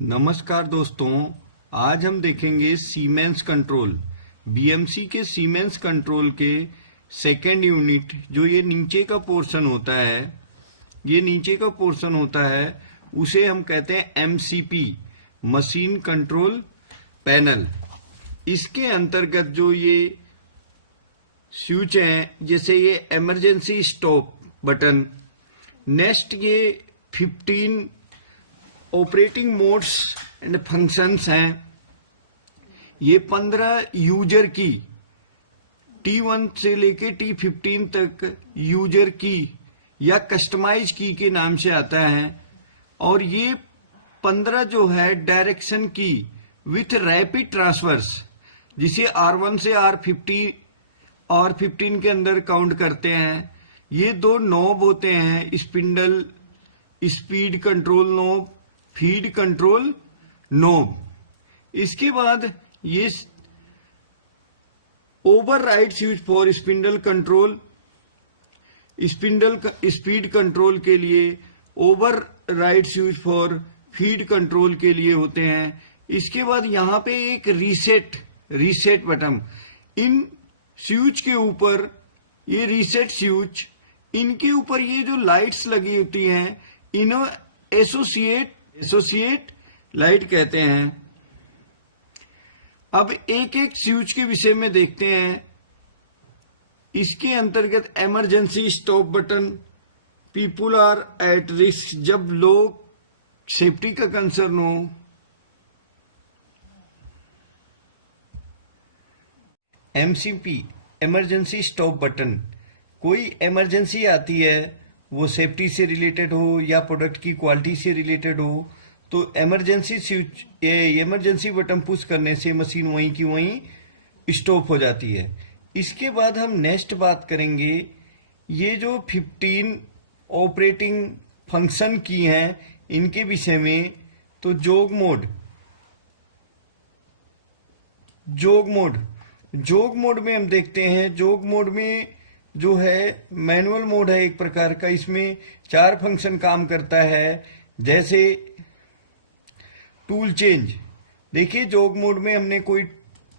नमस्कार दोस्तों, आज हम देखेंगे सीमेंस कंट्रोल। बीएमसी के सीमेंस कंट्रोल के सेकेंड यूनिट, जो ये नीचे का पोर्शन होता है, उसे हम कहते हैं एमसीपी, मशीन कंट्रोल पैनल। इसके अंतर्गत जो ये स्विच हैं, जैसे ये इमरजेंसी स्टॉप बटन, नेक्स्ट ये 15 ऑपरेटिंग मोड्स एंड फंक्शंस हैं, ये 15 यूजर की T1 से लेके T15 तक यूजर की या कस्टमाइज की के नाम से आता है। और ये 15 जो है डायरेक्शन की विथ रैपिड ट्रांसफर्स, जिसे R1 से R15 के अंदर काउंट करते हैं। ये दो नॉब होते हैं, spindle speed control knob, feed control knob. इसके बाद ये override switch for spindle control, speed control के लिए, override switch for feed control के लिए होते हैं। इसके बाद यहाँ पे एक रीसेट बटन, इन स्विच के ऊपर, ये रीसेट स्विच, इनके ऊपर ये जो लाइट्स लगी होती हैं, इन्हें एसोसिएट लाइट कहते हैं। अब एक एक स्विच के विषय में देखते हैं। इसके अंतर्गत emergency stop button, people are at risk, जब लोग सेफ्टी का कंसर्न हो। एमसीपी, इमरजेंसी स्टॉप बटन, कोई इमरजेंसी आती है, वो सेफ्टी से रिलेटेड हो या प्रोडक्ट की क्वालिटी से रिलेटेड हो, तो emergency switch, emergency button push करने से मशीन वहीं की वहीं स्टॉप हो जाती है। इसके बाद हम नेक्स्ट बात करेंगे, ये जो 15 ऑपरेटिंग फंक्शन की हैं, इनके विषय में। तो जोग मोड में हम देखते हैं। जोग मोड में जो है मैनुअल मोड है एक प्रकार का, इसमें 4 फंक्शन काम करता है। जैसे टूल चेंज, देखिए जोग मोड में हमने कोई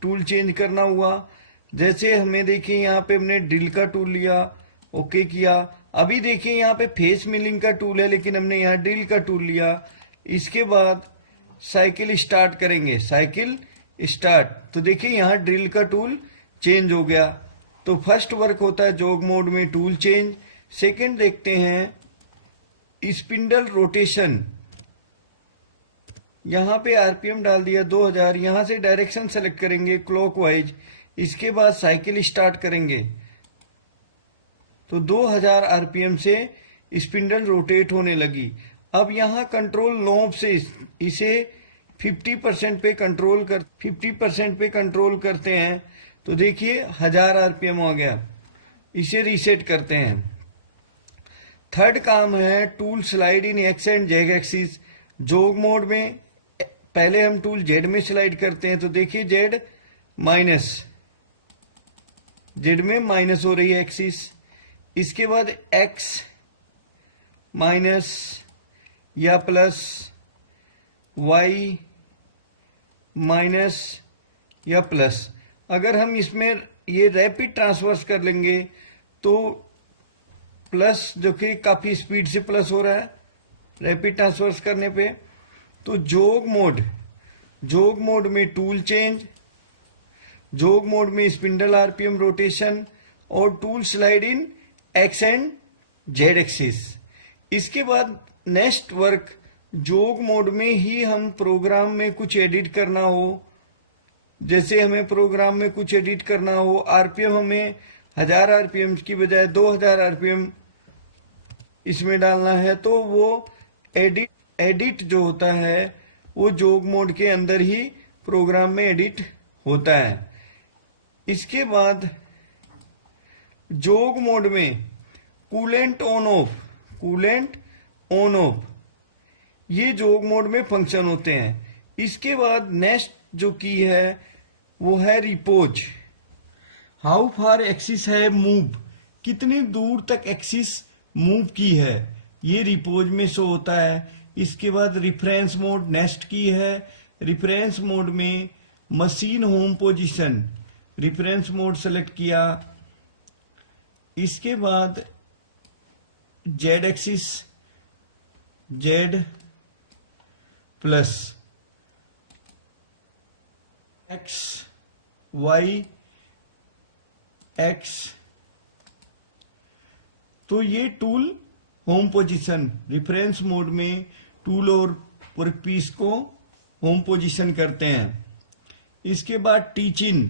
टूल चेंज करना हुआ, जैसे हमें देखिए यहाँ पे हमने ड्रिल का टूल लिया, ओके किया। अभी देखिए यहाँ पे फेस मिलिंग का टूल है, लेकिन हमने यहाँ ड्रिल का टूल लिया। इसके बाद साइकिल स्टार्ट करेंगे, साइकिल स्टार्ट, तो देखिए यहाँ ड्रिल का टूल चेंज हो गया। तो फर्स्ट वर्क होता है जोग मोड में टूल चेंज। सेकंड देखते हैं स्पिंडल रोटेशन, यहाँ पे आरपीएम डाल दिया 2000, यहाँ से डायरेक्शन सेलेक्ट करेंगे क्लॉकवाइज। इसके बाद साइकिल स्टार्ट करेंगे तो 2000 आरपीएम से स्पिंडल रोटेट होने लगी। अब यहाँ कंट्रोल नॉब से इसे 50% पे कंट्रोल करते हैं, तो देखिए 1000 आरपीएम आ गया। इसे रीसेट करते हैं। थर्ड काम है tool slide in x and Z axis. जोग मोड में पहले हम टूल जेड में स्लाइड करते हैं, तो देखिए जेड में माइनस हो रही है एक्सिस। इसके बाद एक्स माइनस या प्लस, वाई माइनस या प्लस। अगर हम इसमें ये रैपिड ट्रांसफर्स कर लेंगे तो प्लस, जो कि काफी स्पीड से प्लस हो रहा है रैपिड ट्रांसफर्स करने पे। तो जोग मोड में टूल चेंज, जोग मोड में स्पिंडल आरपीएम रोटेशन और tool slide in x and Z axis. इसके बाद नेक्स्ट वर्क, जोग मोड में ही हम प्रोग्राम में कुछ एडिट करना हो, जैसे हमें प्रोग्राम में कुछ एडिट करना हो, आरपीएम हमें 1000 आरपीएम की बजाय 2000 आरपीएम इसमें डालना है, तो वो एडिट जो होता है वो जोग मोड के अंदर ही प्रोग्राम में एडिट होता है। इसके बाद जोग मोड में कूलेंट ऑन ऑफ, ये जोग मोड में फंक्शन होते हैं। इसके बाद नेक्स्ट जो की है वो है रिपोज, हाउ फार एक्सिस है मूव, कितनी दूर तक एक्सिस मूव की है, ये रिपोज में शो होता है। इसके बाद रेफरेंस मोड नेक्स्ट की है। रेफरेंस मोड में machine home position, reference mode select किया। इसके बाद Z axis, Z plus X Y X, तो ये tool home position reference mode में टूल और वर्कपीस को होम पोजीशन करते हैं। इसके बाद टीचिंग,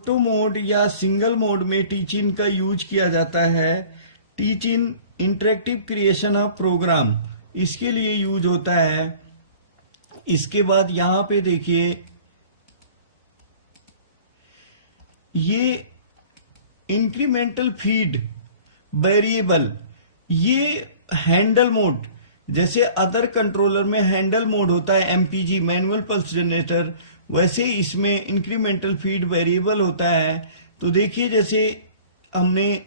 ऑटो मोड या सिंगल मोड में टीचिंग का यूज किया जाता है। Teaching interactive creation of program, इसके लिए यूज होता है। इसके बाद यहां पे देखिए ये इंक्रीमेंटल फीड वेरिएबल, ये हैंडल मोड, जैसे अदर कंट्रोलर में हैंडल मोड होता है एमपीजी मैनुअल पल्स जनरेटर, वैसे इसमें इंक्रीमेंटल फीड वेरिएबल होता है। तो देखिए जैसे हमने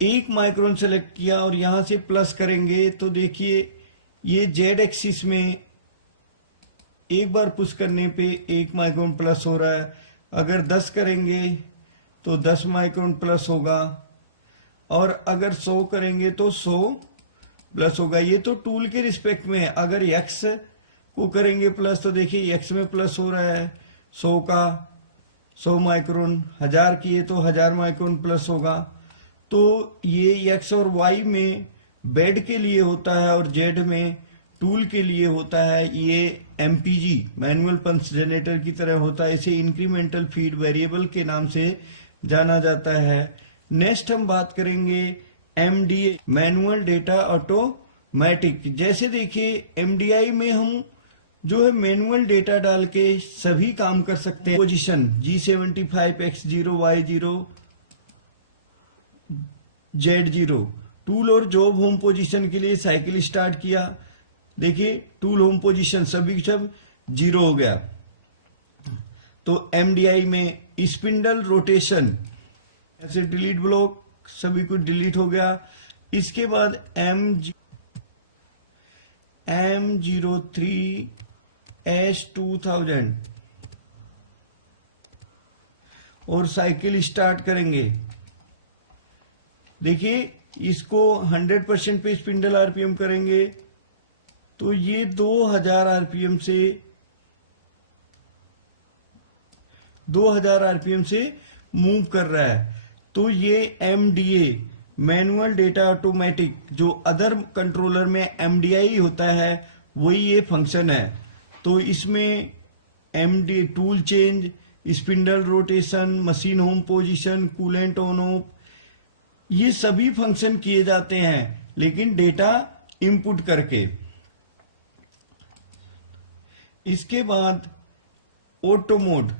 1 माइक्रोन सेलेक्ट किया और यहां से प्लस करेंगे तो देखिए ये जेड एक्सिस में एक बार पुश करने पे 1 माइक्रोन प्लस हो रहा है। अगर 10 करेंगे तो 10 माइक्रोन प्लस होगा, और अगर 100 करेंगे तो 100 प्लस होगा। ये तो टूल के रिस्पेक्ट में है। अगर एक्स को करेंगे प्लस तो देखिए एक्स में प्लस हो रहा है 100 का 100 माइक्रोन, 1000 किए तो 1000 माइक्रोन प्लस होगा। तो ये एक्स और वाई में बेड के लिए होता है और जेड में टूल के लिए होता है। ये एमपीजी मैनुअल पल्स जनरेटर की तरह होता है। इसे इंक्रीमेंटल फीड वेरिएबल के नाम से जाना जाता है। नेक्स्ट हम बात करेंगे एमडीए, मैनुअल डेटा ऑटोमेटिक। जैसे देखिए एमडीआई में हम जो है मैनुअल डेटा डाल के सभी काम कर सकते हैं। Position G75 X0 Y0 Z0, tool और जॉब होम पोजीशन के लिए साइकिल स्टार्ट किया। देखिए टूल होम पोजीशन सभी सब 0 हो गया। तो एमडीआई में स्पिंडल रोटेशन, ऐसे डिलीट ब्लॉक सभी कुछ डिलीट हो गया। इसके बाद M03S2000 और साइकिल स्टार्ट करेंगे। देखिए इसको 100% पे स्पिंडल आरपीएम करेंगे तो ये 2000 आरपीएम से मूव कर रहा है। तो ये एमडीए मैनुअल डेटा ऑटोमेटिक, जो अदर कंट्रोलर में एमडीआई होता है वही ये फंक्शन है। तो इसमें MD tool change, spindle rotation, machine home position, coolant on of, ये सभी फंक्शन किए जाते हैं लेकिन डेटा इनपुट करके। इसके बाद ऑटो मोड,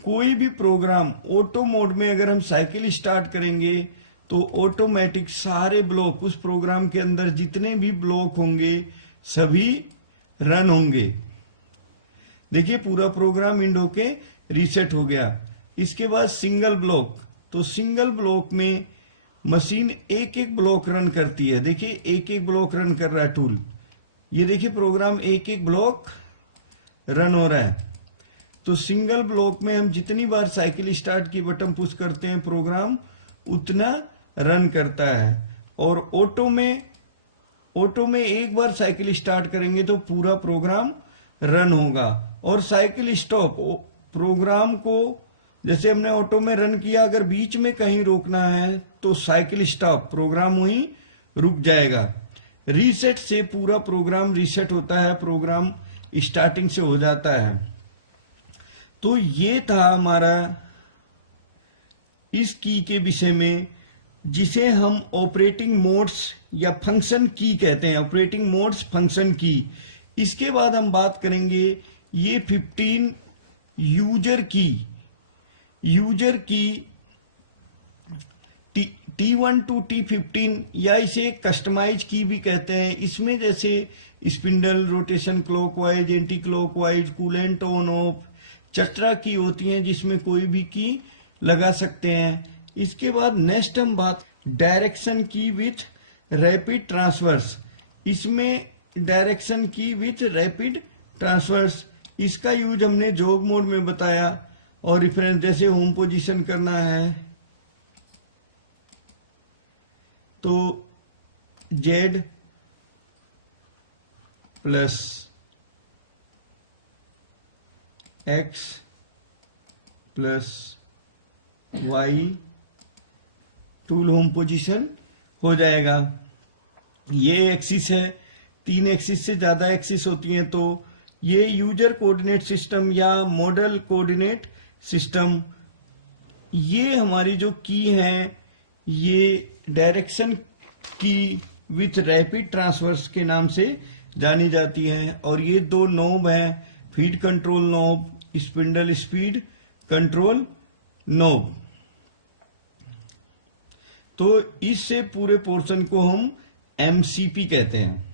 कोई भी प्रोग्राम ऑटो मोड में अगर हम साइकिल स्टार्ट करेंगे तो ऑटोमेटिक सारे ब्लॉक, उस प्रोग्राम के अंदर जितने भी ब्लॉक होंगे सभी रन होंगे। देखिए पूरा प्रोग्राम विंडो के रीसेट हो गया। इसके बाद सिंगल ब्लॉक, तो सिंगल ब्लॉक में मशीन एक एक ब्लॉक रन करती है। देखिए एक एक ब्लॉक रन कर रहा है टूल, ये देखिए प्रोग्राम एक एक ब्लॉक रन हो रहा है। तो सिंगल ब्लॉक में हम जितनी बार साइकिल स्टार्ट की बटन पुश करते हैं प्रोग्राम उतना रन करता है। और ऑटो में एक बार साइकिल स्टार्ट करेंगे तो पूरा प्रोग्राम रन होगा। और साइकिल स्टॉप, प्रोग्राम को जैसे हमने ऑटो में रन किया, अगर बीच में कहीं रोकना है तो साइकिल स्टॉप, प्रोग्राम वहीं रुक जाएगा। रीसेट से पूरा प्रोग्राम रीसेट होता है, प्रोग्राम स्टार्टिंग से हो जाता है। तो ये था हमारा इस की के विषय में, जिसे हम ऑपरेटिंग मोड्स या फंक्शन की कहते हैं, ऑपरेटिंग मोड्स फंक्शन की। इसके बाद हम बात करेंगे ये 15 यूजर की T1 to T15 या इसे कस्टमाइज की भी कहते हैं। इसमें जैसे spindle rotation clockwise, anti clockwise, coolant on off, चट्रा की होती हैं जिसमें कोई भी की लगा सकते हैं। इसके बाद नेक्स्ट हम बात डायरेक्शन की विथ रैपिड ट्रांसवर्स। इसमें डायरेक्शन की विथ रैपिड ट्रांसवर्स। इसका यूज हमने जॉग मोड में बताया। और रिफरेंस जैसे होम पोजीशन करना है तो Z plus X plus Y tool home position हो जाएगा। ये एक्सिस है, 3 एक्सिस से ज्यादा एक्सिस होती हैं तो ये यूजर कोऑर्डिनेट सिस्टम या मॉडल कोऑर्डिनेट सिस्टम, ये हमारी जो की है ये डायरेक्शन की विथ रैपिड ट्रांसवर्स के नाम से जानी जाती है। और ये 2 नॉब हैं, feed control knob, spindle speed control knob. तो इससे पूरे पोर्शन को हम MCP कहते हैं।